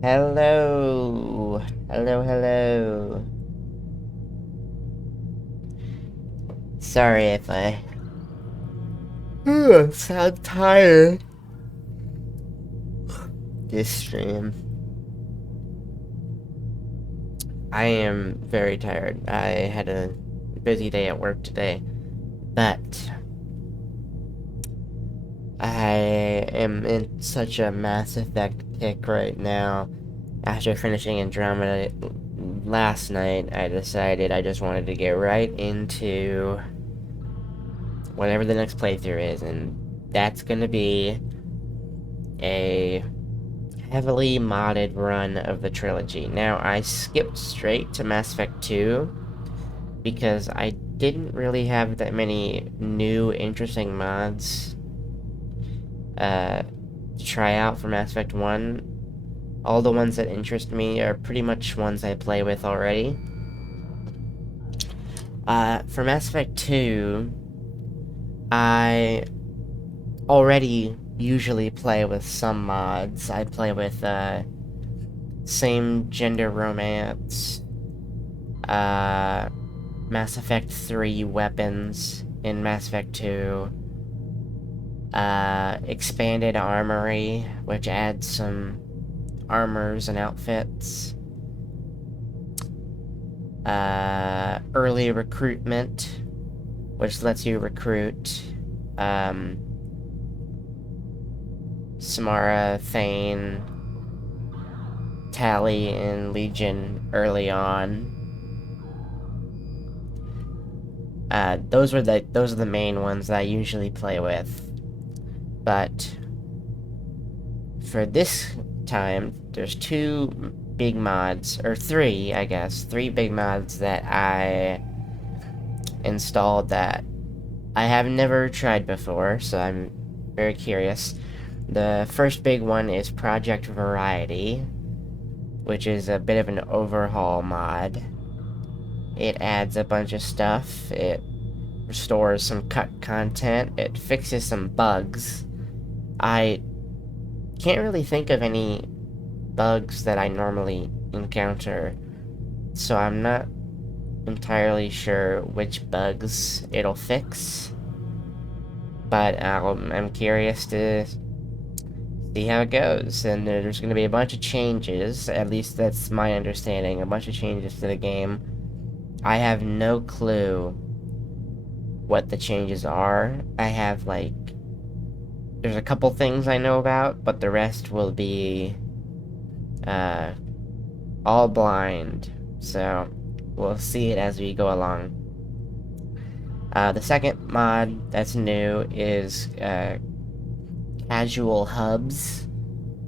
Hello. Hello. Sorry if I sound tired this stream. I am very tired. I had a busy day at work today, but I am in such a Mass Effect kick right now. After finishing Andromeda last night, I decided I just wanted to get right into whatever the next playthrough is, and that's gonna be a heavily modded run of the trilogy. Now, I skipped straight to Mass Effect 2 because I didn't really have that many new, interesting mods to try out for Mass Effect 1. All the ones that interest me are pretty much ones I play with already. For Mass Effect 2, I already usually play with some mods. I play with same gender romance, Mass Effect 3 weapons in Mass Effect 2, expanded armory, which adds some armors and outfits, early recruitment, which lets you recruit Samara, Thane, Tali, and Legion early on. Those are the main ones that I usually play with. But for this time, there's two big mods, or three, I guess, three big mods that I installed that I have never tried before, so I'm very curious. The first big one is Project Variety, which is a bit of an overhaul mod. It adds a bunch of stuff. It restores some cut content. It fixes some bugs. I can't really think of any bugs that I normally encounter, so I'm not entirely sure which bugs it'll fix. But I'm curious to see how it goes, and there's going to be a bunch of changes, at least that's my understanding, a bunch of changes to the game. I have no clue what the changes are. I have, there's a couple things I know about, but the rest will be, all blind, so we'll see it as we go along. The second mod that's new is, Casual Hubs,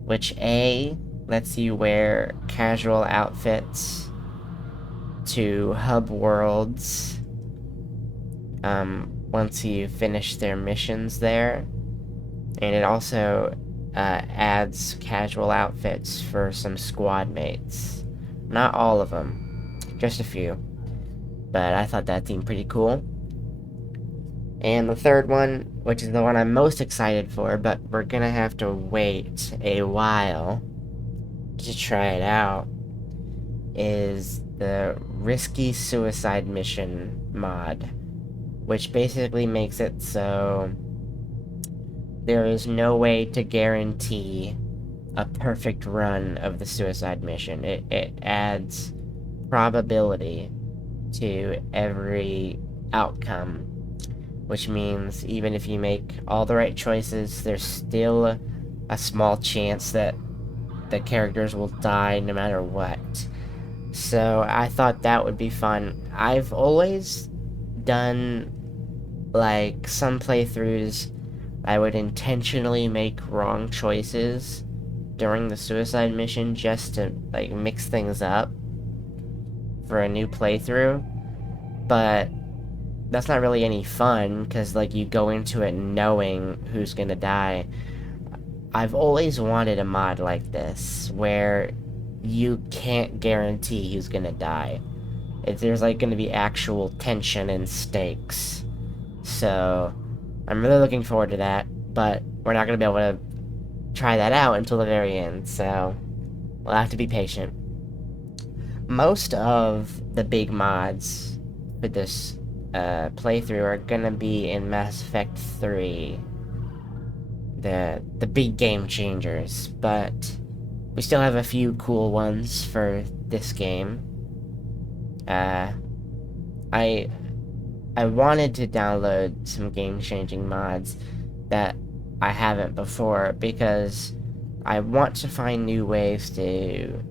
which lets you wear casual outfits to hub worlds once you finish their missions there. And it also adds casual outfits for some squad mates. Not all of them, just a few. But I thought that seemed pretty cool. And the third one, which is the one I'm most excited for, but we're gonna have to wait a while to try it out, is the Risky Suicide Mission mod, which basically makes it so there is no way to guarantee a perfect run of the suicide mission. It adds probability to every outcome, which means even if you make all the right choices, there's still a small chance that the characters will die no matter what. So I thought that would be fun. I've always done, some playthroughs, I would intentionally make wrong choices during the suicide mission just to, mix things up for a new playthrough. But that's not really any fun, because, you go into it knowing who's gonna die. I've always wanted a mod like this, where you can't guarantee who's gonna die. There's, gonna be actual tension and stakes. So, I'm really looking forward to that, but we're not gonna be able to try that out until the very end, so We'll have to be patient. Most of the big mods for this playthrough are gonna be in Mass Effect 3. The big game changers, but we still have a few cool ones for this game. I wanted to download some game-changing mods that I haven't before because I want to find new ways to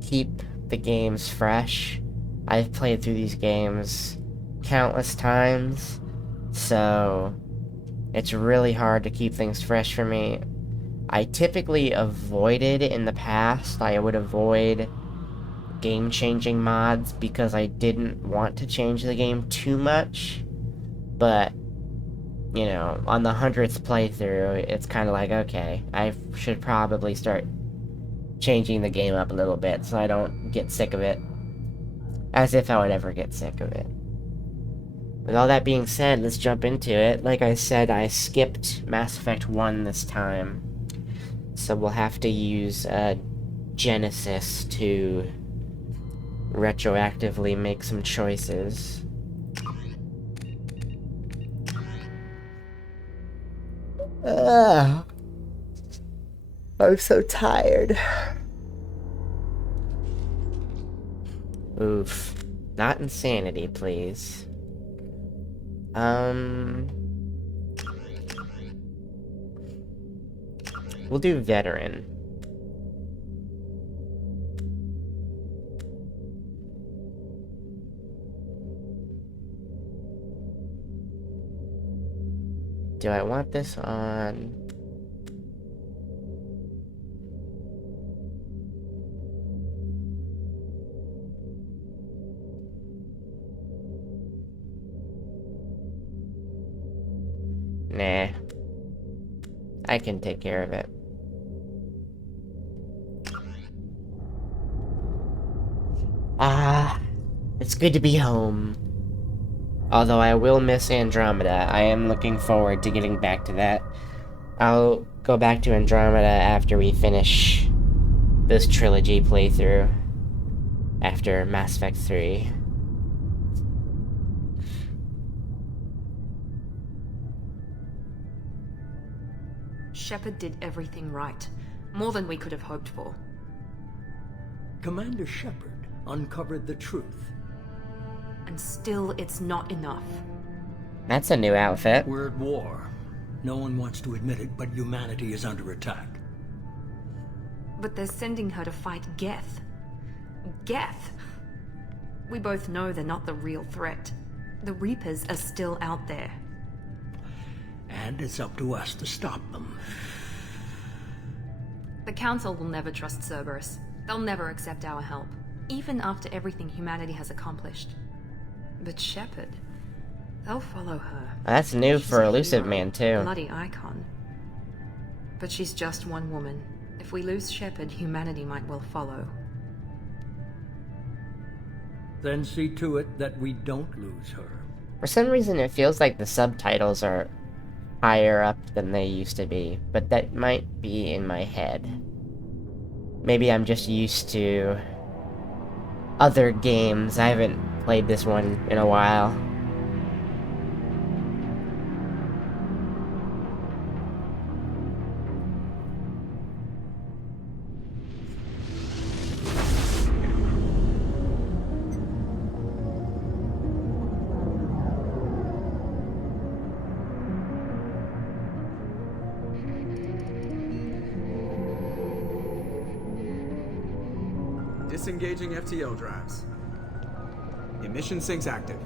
keep the games fresh. I've played through these games countless times, so it's really hard to keep things fresh for me. I typically avoided in the past. I would avoid game-changing mods because I didn't want to change the game too much. But, you know, on the 100th playthrough, it's kind of like, okay, I should probably start changing the game up a little bit so I don't get sick of it. As if I would ever get sick of it. With all that being said, let's jump into it. Like I said, I skipped Mass Effect 1 this time. So we'll have to use Genesis to retroactively make some choices. I'm so tired. Oof. Not insanity, please. We'll do veteran. Do I want this on? Nah. I can take care of it. It's good to be home. Although I will miss Andromeda. I am looking forward to getting back to that. I'll go back to Andromeda after we finish this trilogy playthrough. After Mass Effect 3. Shepard did everything right. More than we could have hoped for. Commander Shepard uncovered the truth. And still, it's not enough. That's a new outfit. We're at war. No one wants to admit it, but humanity is under attack. But they're sending her to fight Geth. Geth! We both know they're not the real threat. The Reapers are still out there. And it's up to us to stop them. The Council will never trust Cerberus. They'll never accept our help, even after everything humanity has accomplished. But Shepard, they'll follow her. That's new She's for a Elusive hero, Man, too. Bloody icon. But she's just one woman. If we lose Shepard, humanity might well follow. Then see to it that we don't lose her. For some reason, it feels like the subtitles are higher up than they used to be, but that might be in my head. Maybe I'm just used to other games. I haven't played this one in a while. Disengaging FTL drives. Emission sinks active.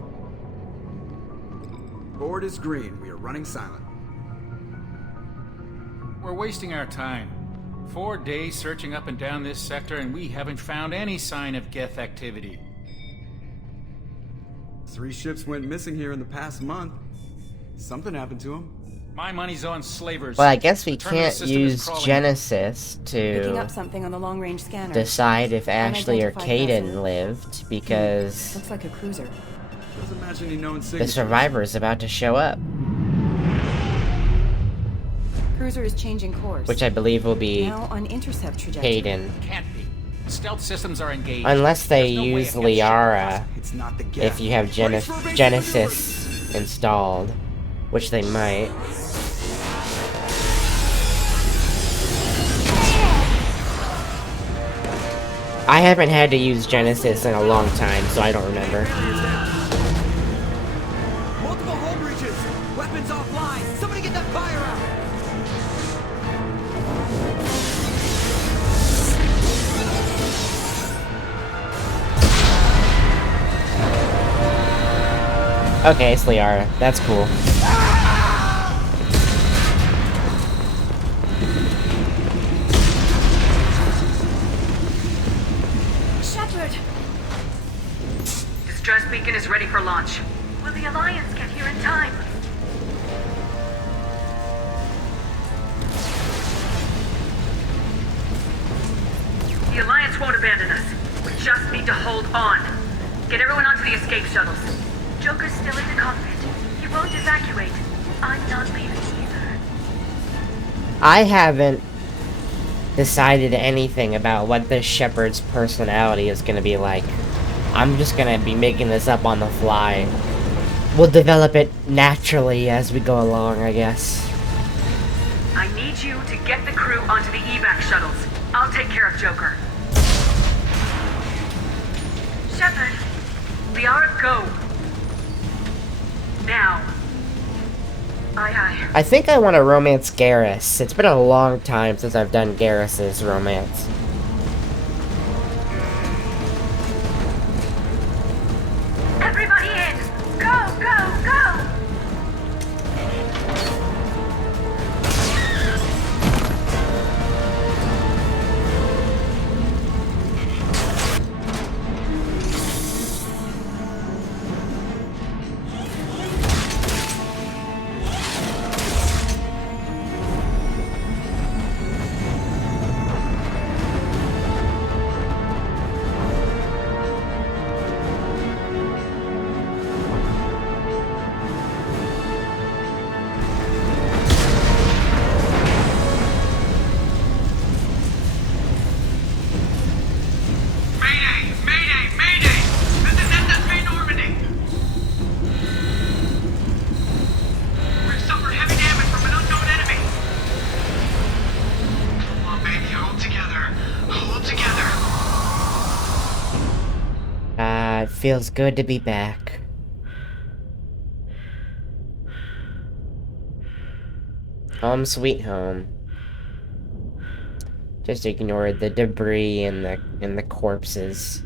Board is green. We are running silent. We're wasting our time. 4 days searching up and down this sector, and we haven't found any sign of Geth activity. 3 ships went missing here in the past month. Something happened to them. My money's on slavers. Well, I guess we The terminal can't system is use crawling. Genesis Picking to up something on the long-range scanner. decide if Ashley or Unidentified Kaidan vessel. lived, because Looks like a cruiser. Doesn't imagine any known the signatures. survivor is about to show up. Cruiser is changing course. which I believe will be Now on intercept trajectory. Hayden. Can't be. Stealth systems are engaged. Unless they There's no way use it gets shit Liara It's not the Geth. if you have Brace for evasive Genesis installed, which they might. I haven't had to use Genesis in a long time, so I don't remember. Multiple hull breaches! Weapons offline! Somebody get that fire out! Okay, it's Liara. That's cool. Shepard! Distress beacon is ready for launch. Will the Alliance get here in time? The Alliance won't abandon us. We just need to hold on. Get everyone onto the escape shuttles. Joker's still in the cockpit. He won't evacuate. I'm not leaving either. I haven't decided anything about what this Shepard's personality is gonna be like. I'm just gonna be making this up on the fly. We'll develop it naturally as we go along, I guess. I need you to get the crew onto the evac shuttles. I'll take care of Joker. Shepard, Liara, go. Now. Aye, aye. I think I want to romance Garrus. It's been a long time since I've done Garrus's romance. Everybody in! Go, go, go! Mayday! Mayday! Mayday! This is SSB Normandy! We've suffered heavy damage from an unknown enemy! Come on, baby, hold together. Hold together. It feels good to be back. Home sweet home. Just ignore the debris and the corpses.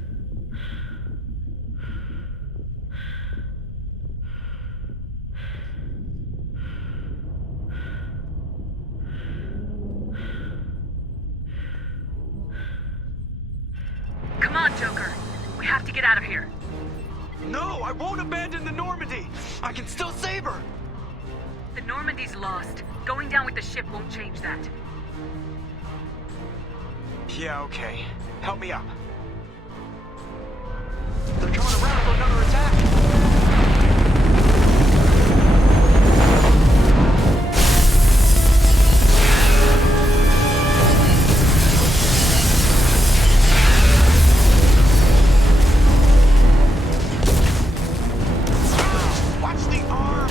Come on, Joker. We have to get out of here. No, I won't abandon the Normandy! I can still save her! The Normandy's lost. Going down with the ship won't change that. Yeah, okay. Help me up. They're coming around for another attack! Watch the arm!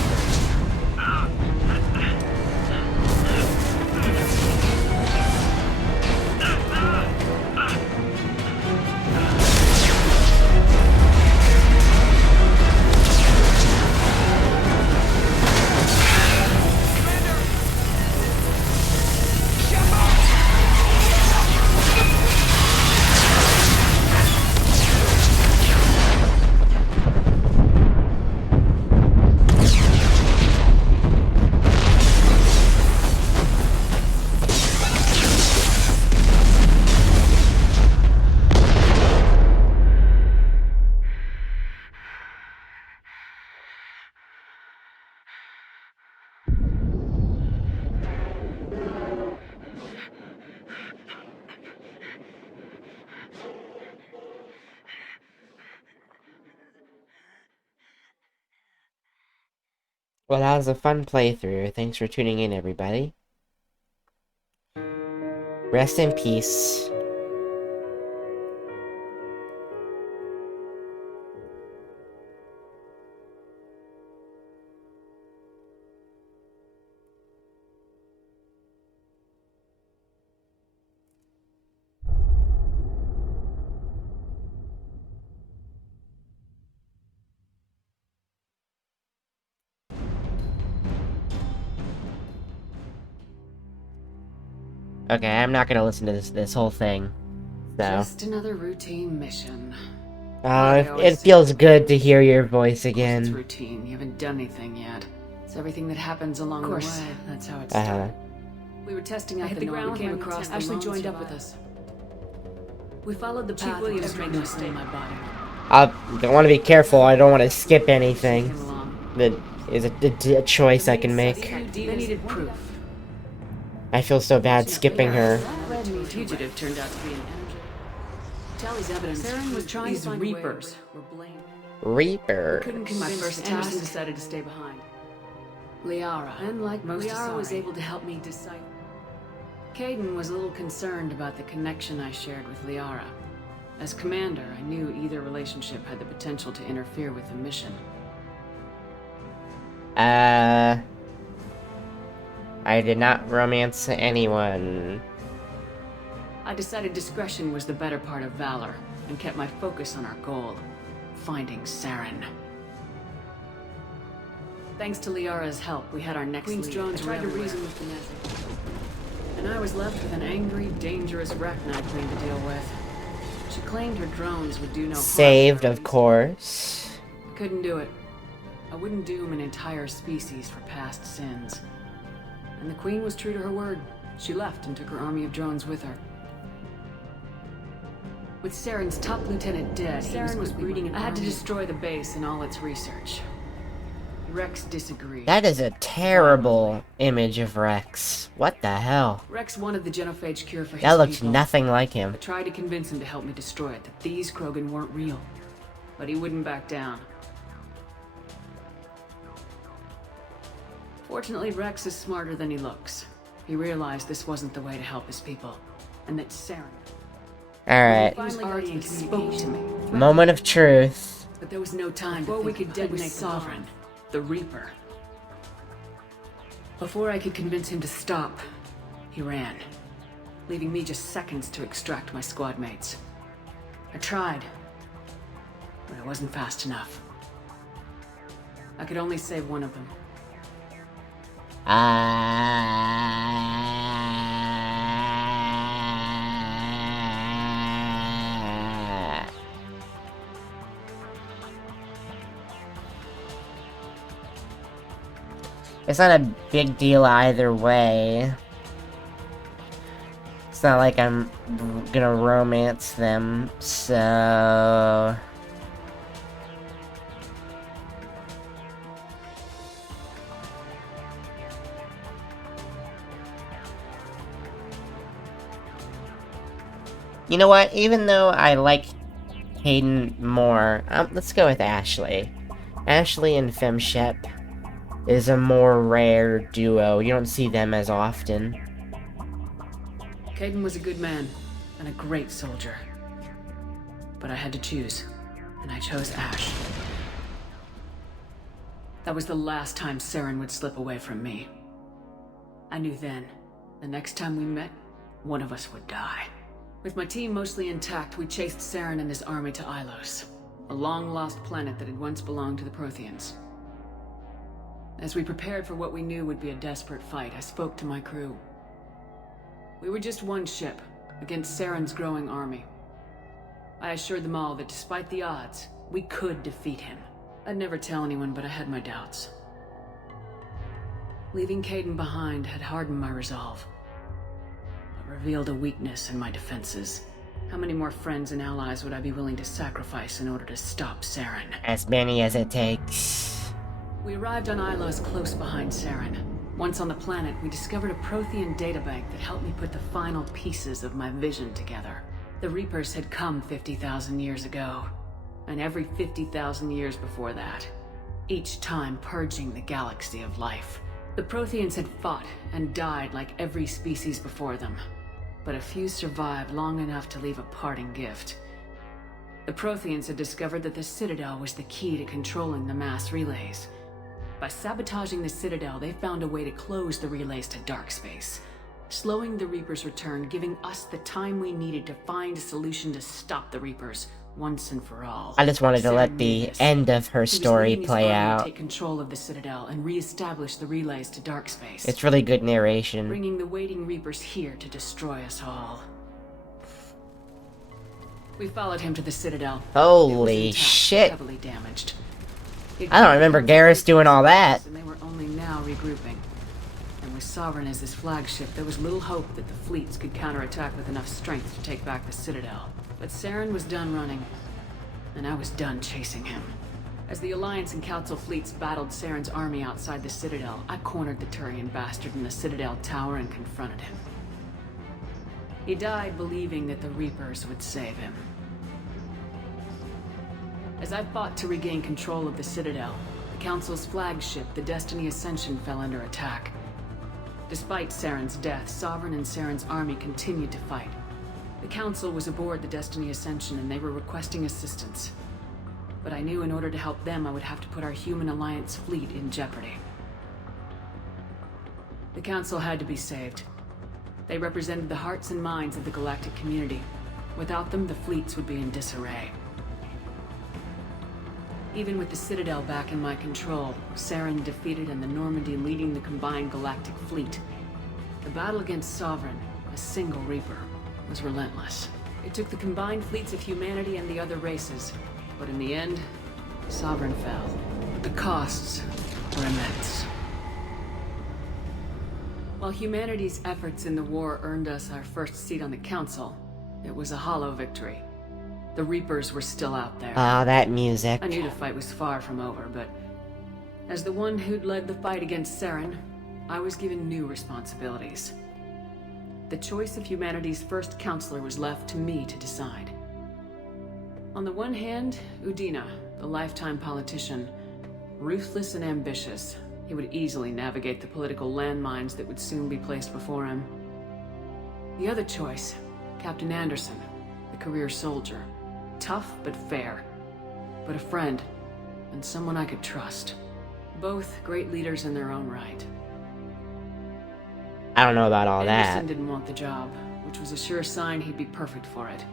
Well, that was a fun playthrough. Thanks for tuning in, everybody. Rest in peace. Okay, I'm not gonna listen to this whole thing. So. Just another routine mission. It feels good to hear your voice It's again. routine. You haven't done anything yet. It's everything that happens along the way. That's how it Uh-huh. started. We were testing out the ground. We came across Ashley joined up with us. We followed the path. Williams made no mistake in my body. I want to be careful. I don't want to skip anything. Came along. That is a choice I can make. They needed proof. I feel so bad skipping her. The fugitive turned out to be an energy. Tally's evidence. Saren was trying to find Reapers were blamed. Reaper. Couldn't convince my first task. Anderson decided to stay behind. Liara, and like most Liara was able to help me decipher. Kaidan was a little concerned about the connection I shared with Liara. As commander, I knew either relationship had the potential to interfere with the mission. I did not romance anyone. I decided discretion was the better part of valor, and kept my focus on our goal, finding Saren. Thanks to Liara's help, we had our next Queen's drones tried to reason with the Nezek. And I was left with an angry, dangerous Rachni Queen to deal with. She claimed her drones would do no harm. Saved, of course. Couldn't do it. I wouldn't doom an entire species for past sins. And the Queen was true to her word. She left and took her army of drones with her. With Saren's top lieutenant dead, Saren was breeding an army. I had to destroy the base and all its research. Rex disagreed. That is a terrible image of Rex. What the hell? Rex wanted the genophage cure for his That looks people. nothing like him. I tried to convince him to help me destroy it, that these Krogan weren't real. But he wouldn't back down. Fortunately, Rex is smarter than he looks. He realized this wasn't the way to help his people, and that Saren... Alright. He was already in spoke to me. Moment of truth. But there was no time before we could detonate Sovereign, the Reaper. Before I could convince him to stop, he ran, leaving me just seconds to extract my squad mates. I tried, but I wasn't fast enough. I could only save one of them. It's not a big deal either way. It's not like I'm gonna romance them, so... You know what? Even though I like Kaidan more, let's go with Ashley. Ashley and Femshep is a more rare duo. You don't see them as often. Kaidan was a good man, and a great soldier. But I had to choose, and I chose Ash. That was the last time Saren would slip away from me. I knew then, the next time we met, one of us would die. With my team mostly intact, we chased Saren and his army to Ilos, a long-lost planet that had once belonged to the Protheans. As we prepared for what we knew would be a desperate fight, I spoke to my crew. We were just one ship, against Saren's growing army. I assured them all that despite the odds, we could defeat him. I'd never tell anyone, but I had my doubts. Leaving Kaidan behind had hardened my resolve, but revealed a weakness in my defenses. How many more friends and allies would I be willing to sacrifice in order to stop Saren? As many as it takes. We arrived on Ilos close behind Saren. Once on the planet, we discovered a Prothean databank that helped me put the final pieces of my vision together. The Reapers had come 50,000 years ago, and every 50,000 years before that, each time purging the galaxy of life. The Protheans had fought and died like every species before them. but a few survived long enough to leave a parting gift. The Protheans had discovered that the Citadel was the key to controlling the mass relays. By sabotaging the Citadel, they found a way to close the relays to Darkspace, slowing the Reapers' return, giving us the time we needed to find a solution to stop the Reapers once and for all. I just wanted to let Saren the knew this. end of her He was story leading his play army to out. take control of the Citadel and re-establish the relays to Darkspace, It's really good narration. bringing the waiting Reapers here to destroy us all. We followed him to the Citadel. It was Holy intact, shit. heavily damaged. It I don't remember Garrus doing all that. And they were only now regrouping. And with Sovereign as his flagship, there was little hope that the fleets could counterattack with enough strength to take back the Citadel. But Saren was done running, and I was done chasing him. As the Alliance and Council fleets battled Saren's army outside the Citadel, I cornered the Turian bastard in the Citadel tower and confronted him. He died believing that the Reapers would save him. As I fought to regain control of the Citadel, the Council's flagship, the Destiny Ascension, fell under attack. Despite Saren's death, Sovereign and Saren's army continued to fight. The Council was aboard the Destiny Ascension and they were requesting assistance. But I knew in order to help them, I would have to put our human Alliance fleet in jeopardy. The Council had to be saved. They represented the hearts and minds of the galactic community. Without them, the fleets would be in disarray. Even with the Citadel back in my control, Saren defeated and the Normandy leading the combined galactic fleet. The battle against Sovereign, a single Reaper, was relentless. It took the combined fleets of humanity and the other races, but in the end, Sovereign fell. But the costs were immense. While humanity's efforts in the war earned us our first seat on the Council, it was a hollow victory. The Reapers were still out there. Ah, that music. I knew the fight was far from over, but as the one who'd led the fight against Saren, I was given new responsibilities. The choice of humanity's first counselor was left to me to decide. On the one hand, Udina, the lifetime politician, ruthless and ambitious. He would easily navigate the political landmines that would soon be placed before him. The other choice, Captain Anderson, the career soldier. Tough but fair, but a friend, and someone I could trust. Both great leaders in their own right. I don't know about all Anderson that. didn't want the job, which was a sure sign he'd be perfect for it.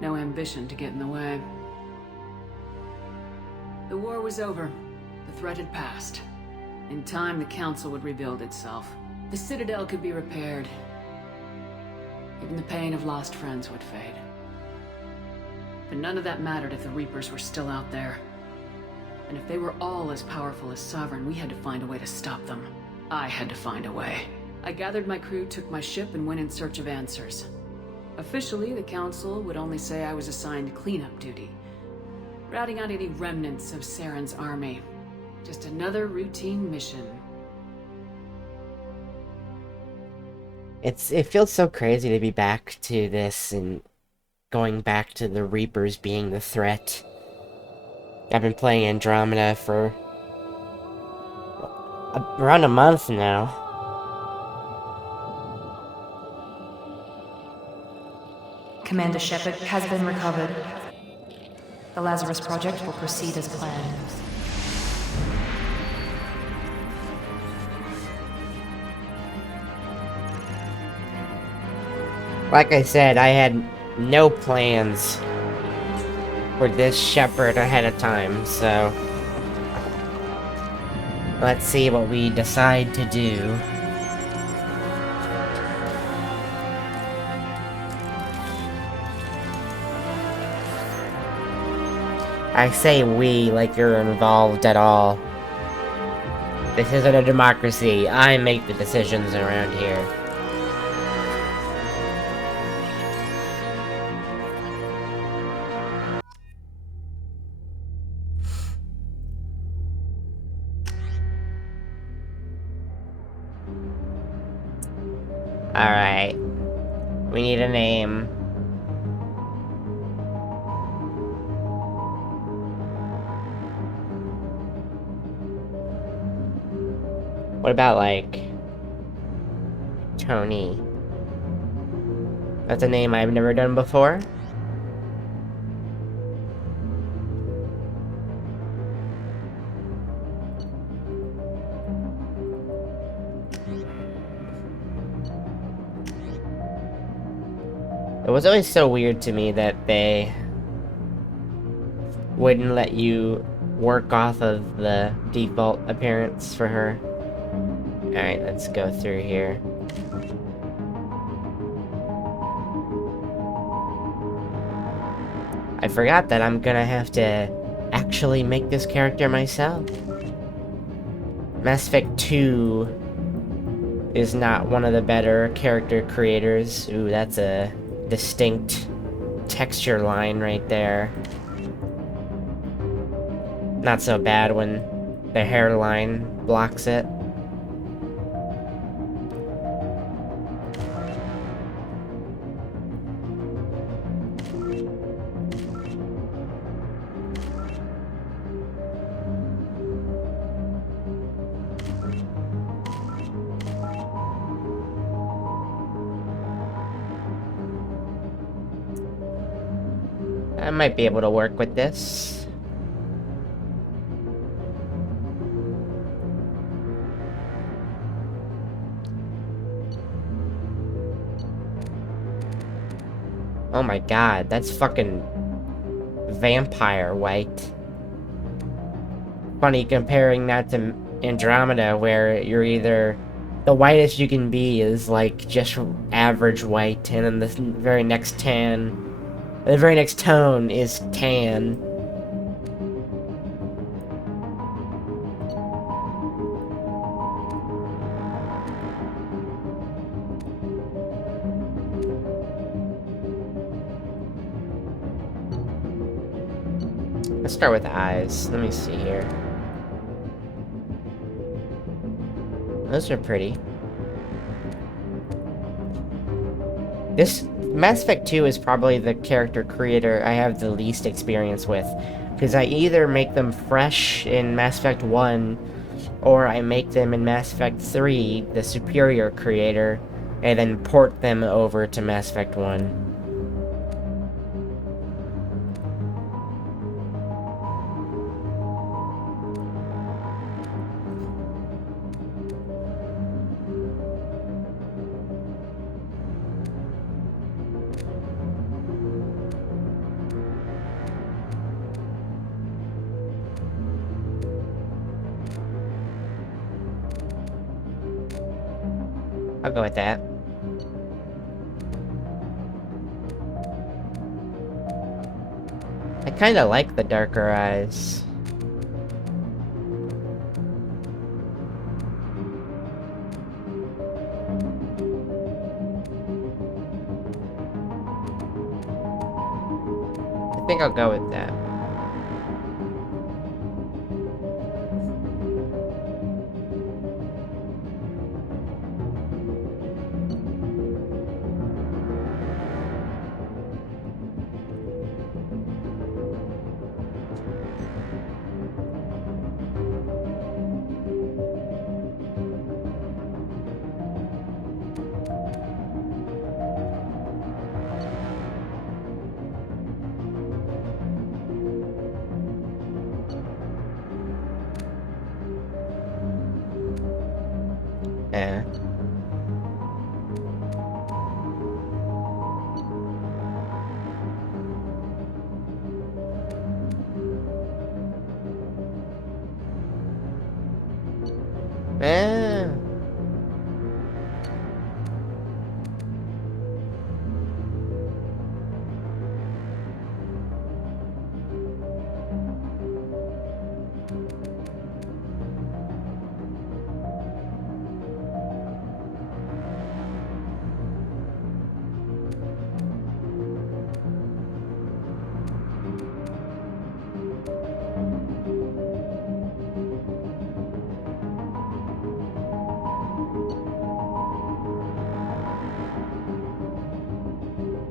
No ambition to get in the way. The war was over. The threat had passed. In time, the Council would rebuild itself. The Citadel could be repaired. Even the pain of lost friends would fade. But none of that mattered if the Reapers were still out there. And if they were all as powerful as Sovereign, we had to find a way to stop them. I had to find a way. I gathered my crew, took my ship, and went in search of answers. Officially, the Council would only say I was assigned cleanup duty, routing out any remnants of Saren's army. Just another routine mission. It feels so crazy to be back to this and going back to the Reapers being the threat. I've been playing Andromeda for around a month now. Commander Shepard has been recovered. The Lazarus Project will proceed as planned. Like I said, I had no plans for this Shepard ahead of time, so let's see what we decide to do. I say we like you're involved at all. This isn't a democracy. I make the decisions around here. Alright. We need a name. What about, like, Tony? That's a name I've never done before. It was always so weird to me that they wouldn't let you work off of the default appearance for her. Alright, let's go through here. I forgot that I'm gonna have to actually make this character myself. Mass Effect 2 is not one of the better character creators. Ooh, that's a distinct texture line right there. Not so bad when the hairline blocks it. I might be able to work with this. Oh my god, that's fucking vampire white. Funny comparing that to Andromeda, where you're either... The whitest you can be is like just average white, and then the very next the very next tone is tan. Let's start with the eyes. Let me see here. Those are pretty. This Mass Effect 2 is probably the character creator I have the least experience with, because I either make them fresh in Mass Effect 1, or I make them in Mass Effect 3, the superior creator, and then port them over to Mass Effect 1. I'll go with that. I kinda like the darker eyes. I think I'll go with that. Yeah. Yeah.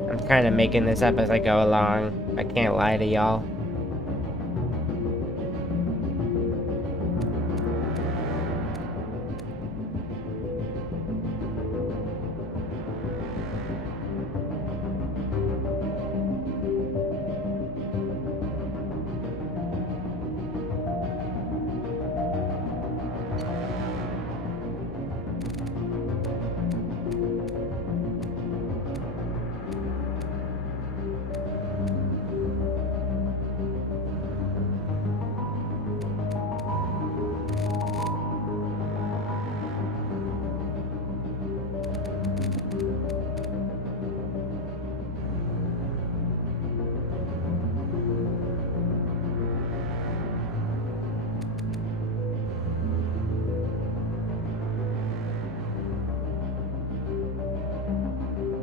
I'm kind of making this up as I go along. I can't lie to y'all.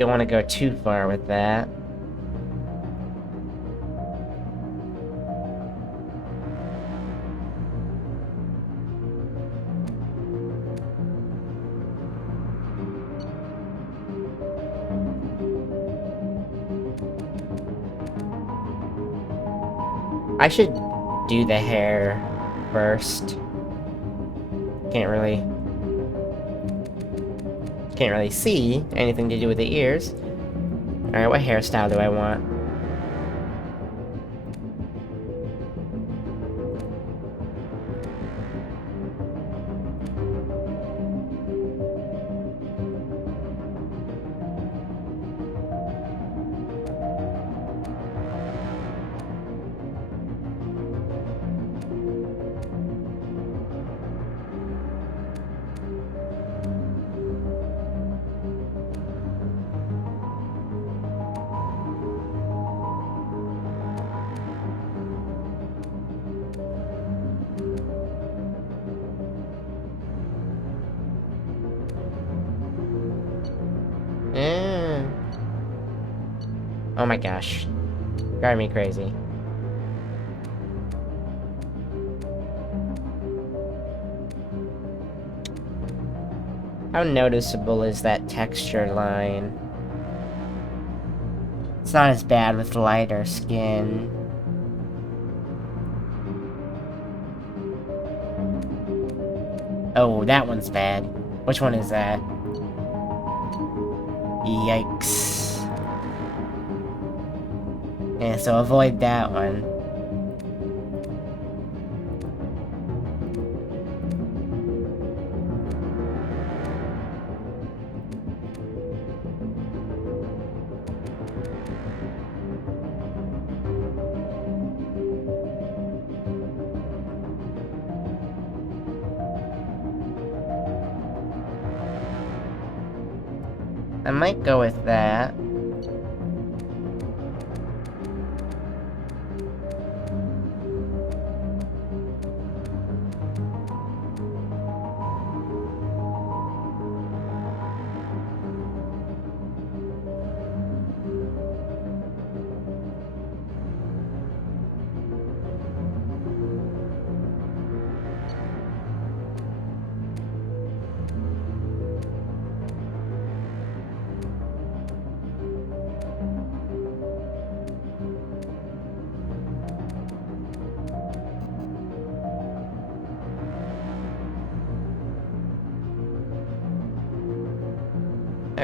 don't want to go too far with that. I should do the hair first. Can't really see anything to do with the ears. Alright, what hairstyle do I want? Oh my gosh. Driving me crazy. How noticeable is that texture line? It's not as bad with lighter skin. Oh, that one's bad. Which one is that? Yikes. Yeah, so avoid that one. I might go with that.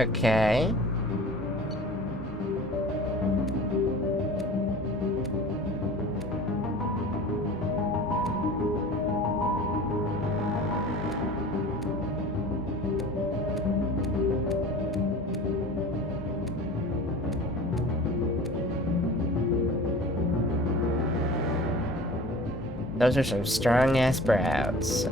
Okay. Those are some strong-ass brows.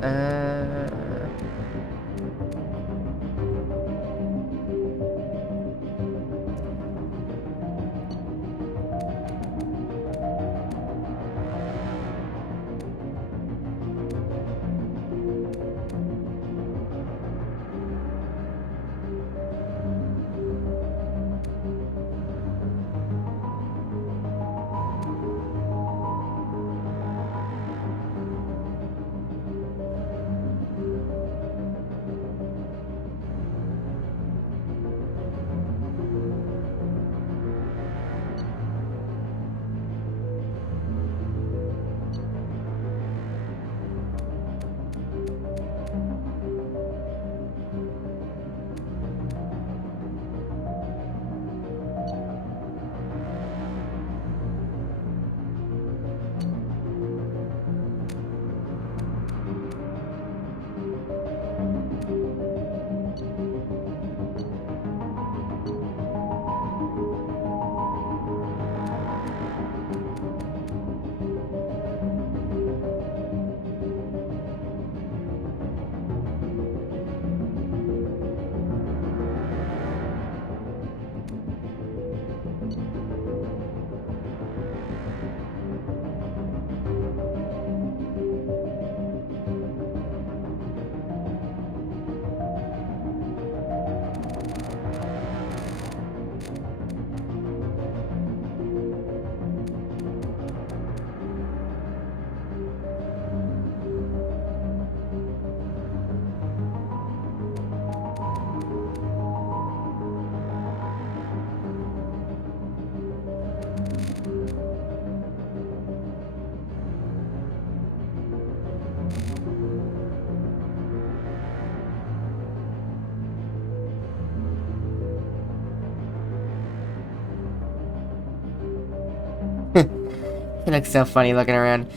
He looks so funny looking around.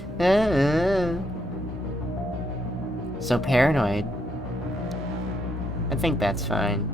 So paranoid. I think that's fine.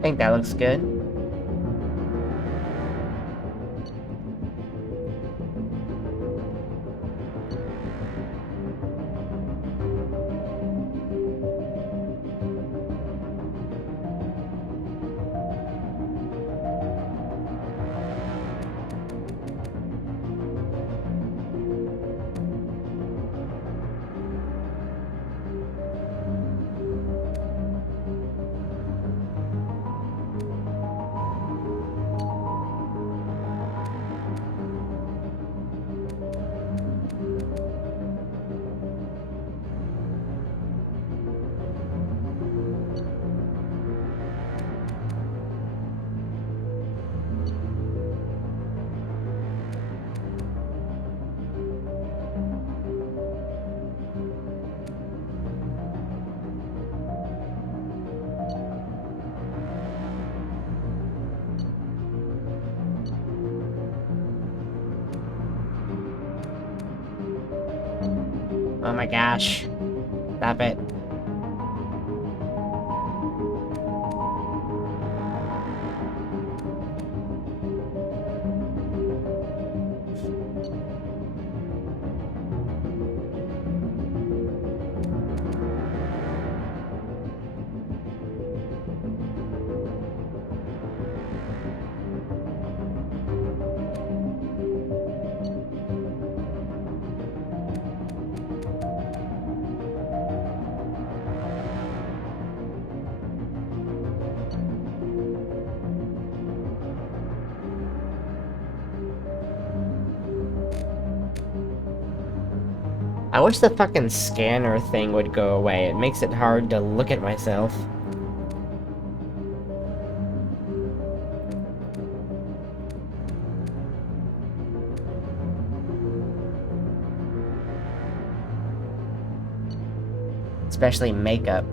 I think that looks good. Oh my gosh. Stop it. I wish the fucking scanner thing would go away. It makes it hard to look at myself. Especially makeup.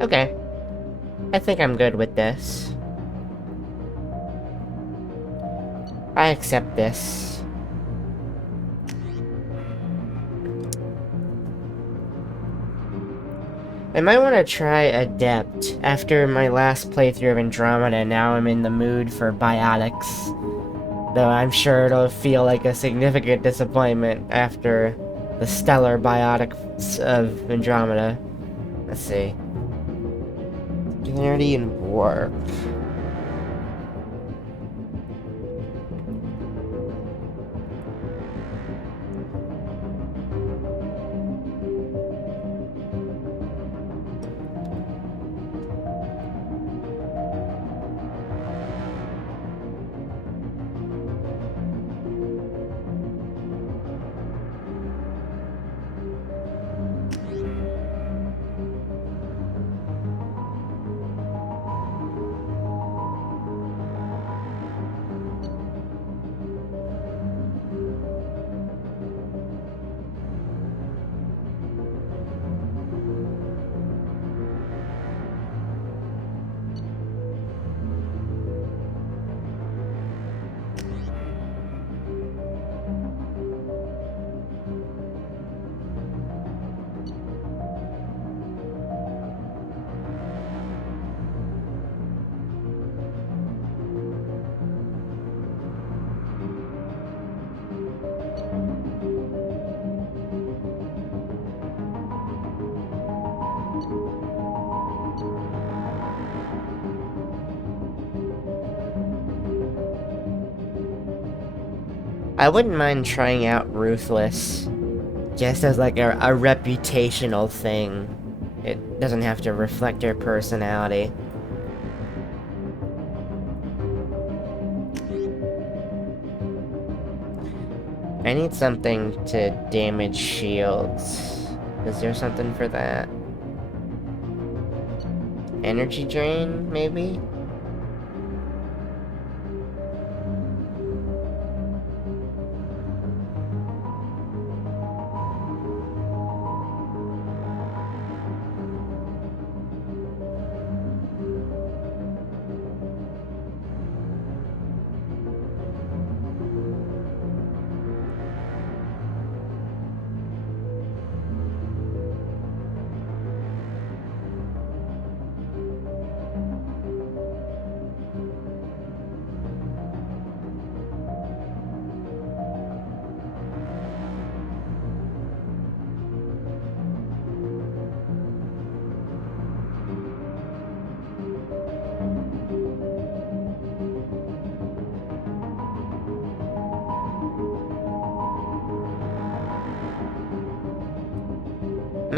Okay. I think I'm good with this. I accept this. I might want to try Adept. After my last playthrough of Andromeda, now I'm in the mood for Biotics. Though I'm sure it'll feel like a significant disappointment after the stellar Biotics of Andromeda. Let's see. Clarity and work. I wouldn't mind trying out Ruthless, just as like a reputational thing. It doesn't have to reflect your personality. I need something to damage shields. Is there something for that? Energy drain, maybe?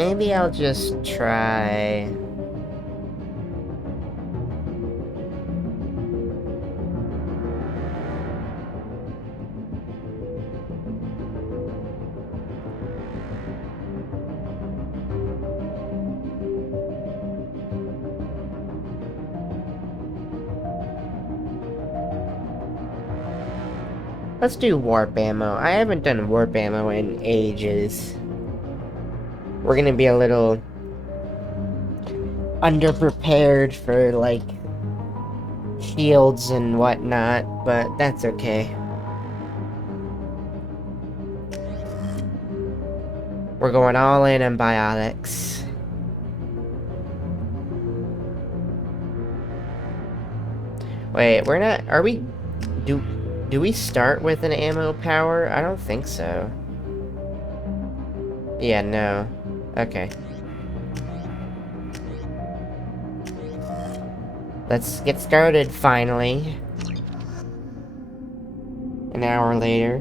Maybe I'll just try... Let's do warp ammo. I haven't done warp ammo in ages. We're gonna be a little underprepared for, like, shields and whatnot, but that's okay. We're going all in on biotics. Wait, we're not... Are we... Do we start with an ammo power? I don't think so. Yeah, no. Okay. Let's get started, finally. An hour later.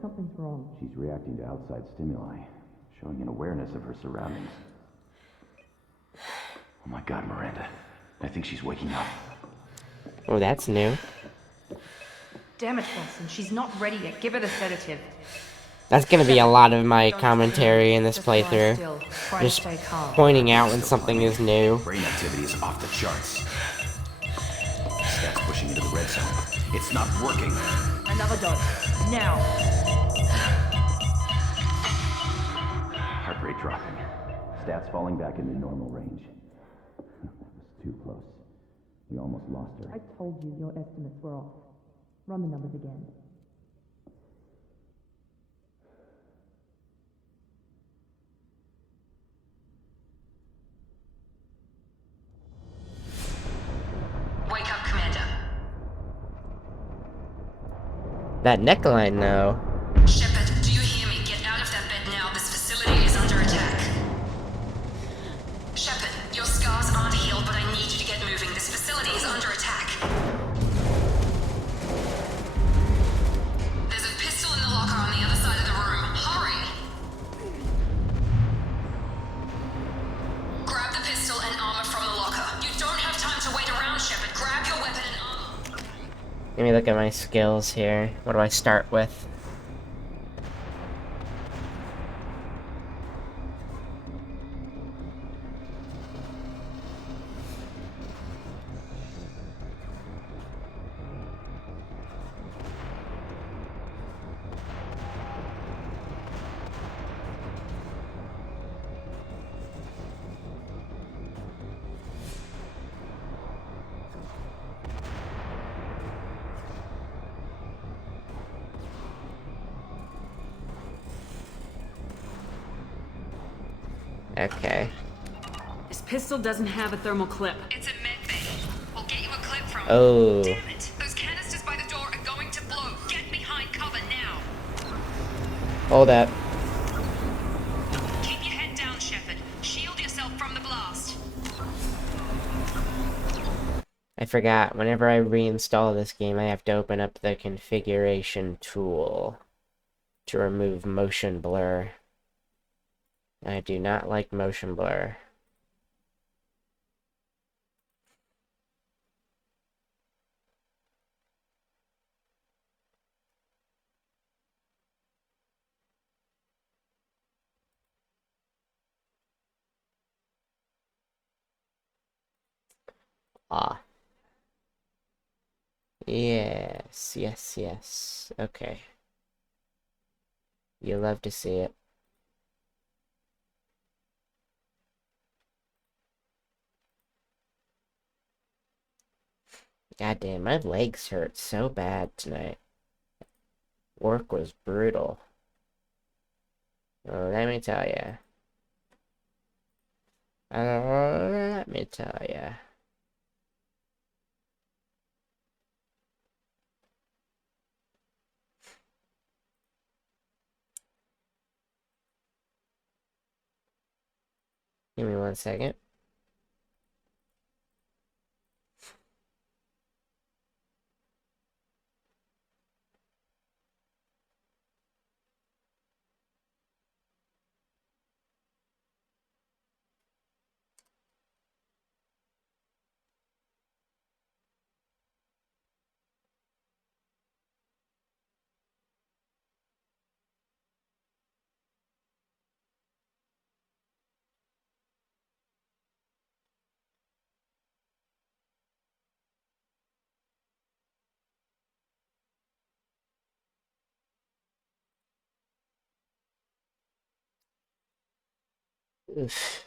Something's wrong. She's reacting to outside stimuli, showing an awareness of her surroundings. Oh my god, Miranda. I think she's waking up. Oh, that's new. Damn it, Watson. She's not ready yet. Give her the sedative. That's gonna be a lot of my commentary in this Just lie playthrough. still. Try to Just stay calm. pointing out when something is new. Brain activity is off the charts. Stats pushing into the red zone. It's not working. Another dose. Now. Heart rate dropping. Stats falling back into normal range. That was too close. We almost lost her. I told you your estimates were off. Run the numbers again. Wake up, Commander. That neckline, though. Shepard, do you hear me? Get out of that bed now. This facility is under attack. Shepard, your scars aren't healed, but I need you to get moving. This facility is under attack. There's a pistol in the locker on the other side of the room. Hurry! Grab the pistol and armor from the locker. You don't have time to wait around, Shepard. Grab your weapon and armor. Let me look at my skills here. What do I start with? Okay. This pistol doesn't have a thermal clip. It's a med bay. We'll get you a clip from it. Oh. Damn it! Those canisters by the door are going to blow. Get behind cover now. Hold up. Keep your head down, Shepard. Shield yourself from the blast. I forgot. Whenever I reinstall this game, I have to open up the configuration tool to remove motion blur. I do not like motion blur. Ah. Yes, yes, yes. Okay. You love to see it. Goddamn, my legs hurt so bad tonight. Work was brutal. Oh, let me tell ya. Let me tell ya. Give me 1 second. Oof.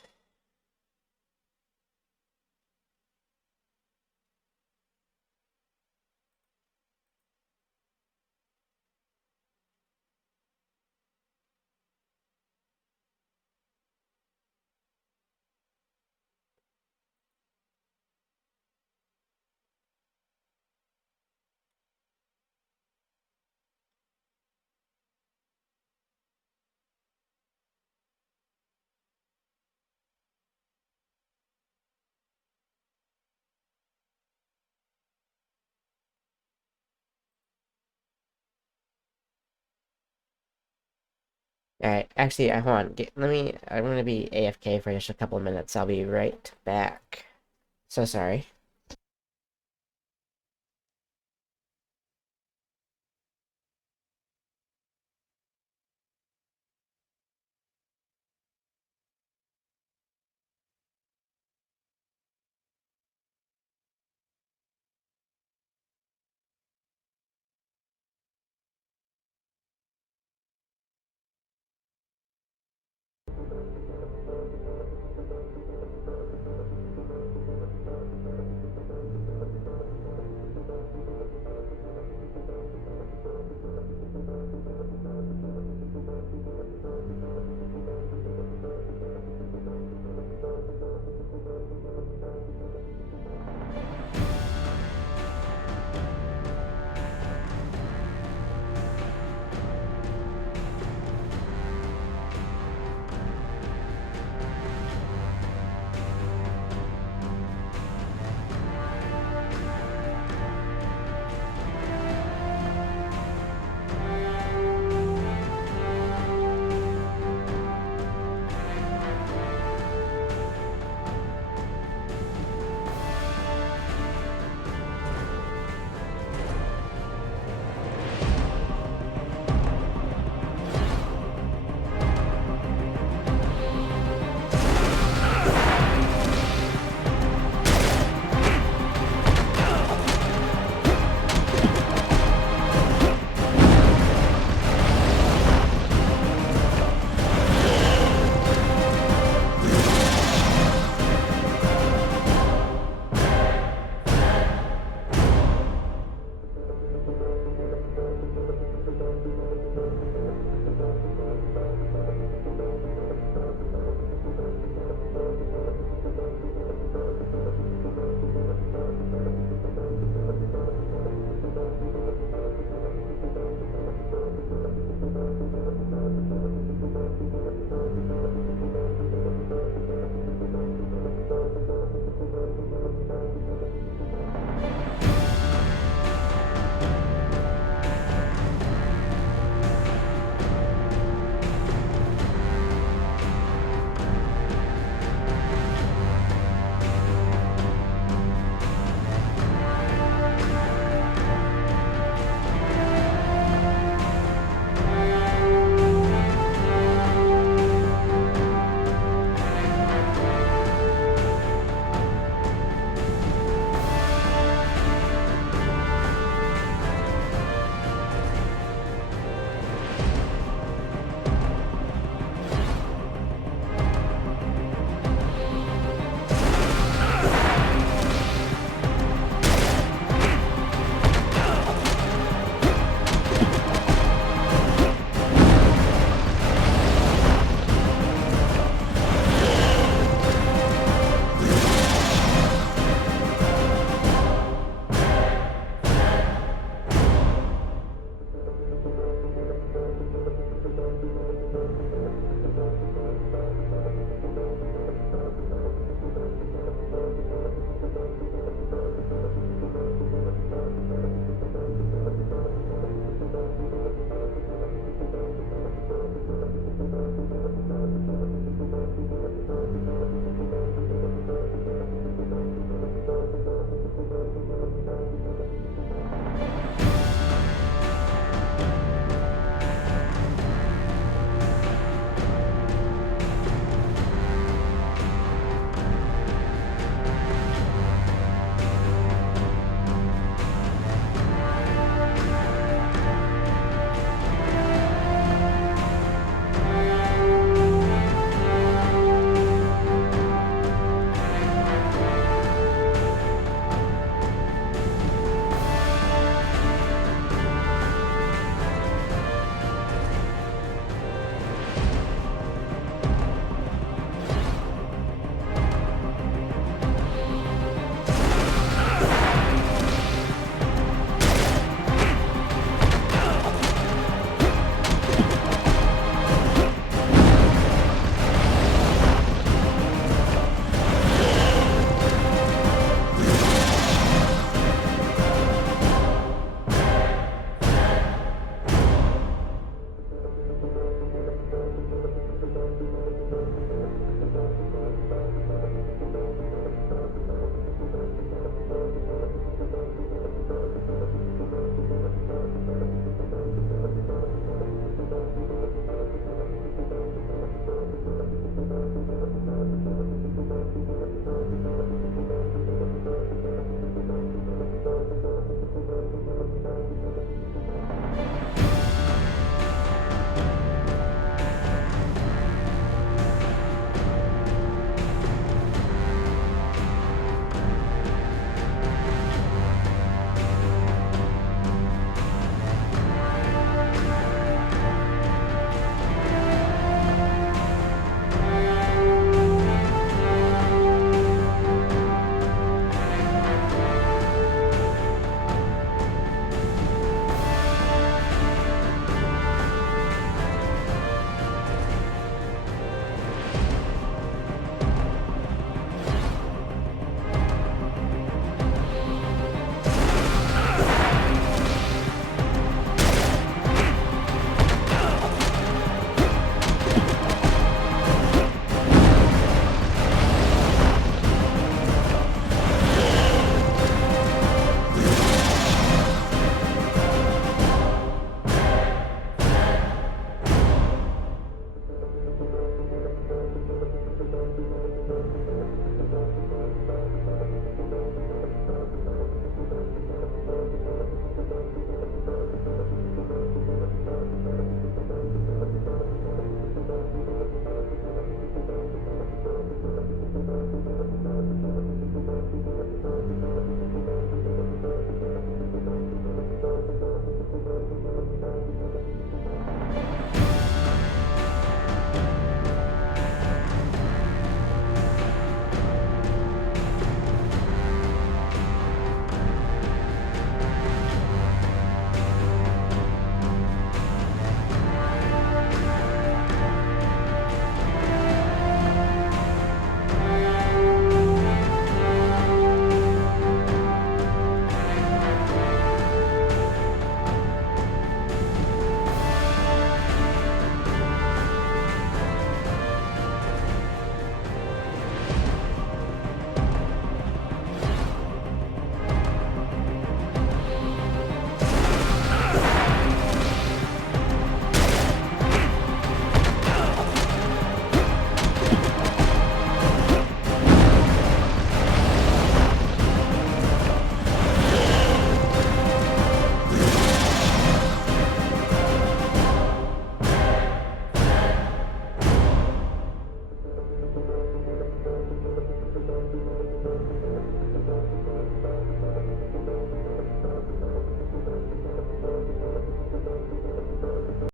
Alright, actually, hold on. I'm gonna be AFK for just a couple of minutes. I'll be right back. So sorry.